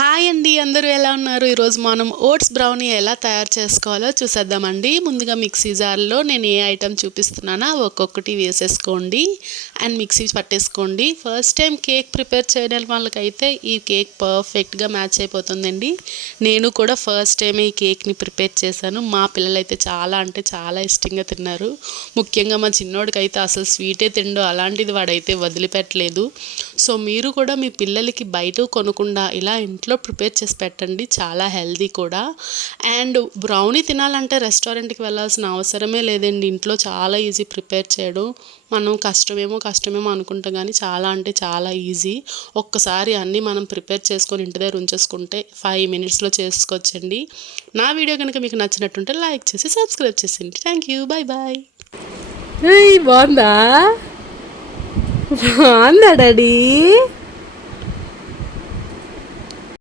Hi అండి, అందరూ ఎలా ఉన్నారు? ఈరోజు మనం ఓట్స్ బ్రౌనీ ఎలా తయారు చేసుకోవాలో చూసేద్దామండి. ముందుగా మిక్సీ జార్లో నేను ఏ ఐటెం చూపిస్తున్నానో ఒక్కొక్కటి వేసేసుకోండి అండ్ మిక్సీ పట్టేసుకోండి. ఫస్ట్ టైం కేక్ ప్రిపేర్ చేయడం వాళ్ళకైతే ఈ కేక్ పర్ఫెక్ట్గా మ్యాచ్ అయిపోతుందండి. నేను కూడా ఫస్ట్ టైం ఈ కేక్ని ప్రిపేర్ చేశాను. మా పిల్లలైతే చాలా అంటే చాలా ఇష్టంగా తిన్నారు. ముఖ్యంగా మా చిన్నోడికైతే అసలు స్వీటే తిండు, అలాంటిది వాడైతే వదిలిపెట్టలేదు. సో మీరు కూడా మీ పిల్లలకి బయట కొనకుండా ఇలా ఇంట్లో ప్రిపేర్ చేసి పెట్టండి, చాలా హెల్దీ కూడా. అండ్ బ్రౌనీ తినాలంటే రెస్టారెంట్కి వెళ్ళాల్సిన అవసరమే లేదండి, ఇంట్లో చాలా ఈజీ ప్రిపేర్ చేయడం. మనం కష్టమేమో అనుకుంటాం, కానీ చాలా అంటే చాలా ఈజీ. ఒక్కసారి అన్నీ మనం ప్రిపేర్ చేసుకొని ఇంటి దగ్గర ఉంచేసుకుంటే 5 మినిట్స్లో చేసుకోవచ్చండి. నా వీడియో కనుక మీకు నచ్చినట్టుంటే లైక్ చేసి సబ్స్క్రైబ్ చేసేయండి. Thank you, bye bye. బాగుందా బాగుందా డాడీ?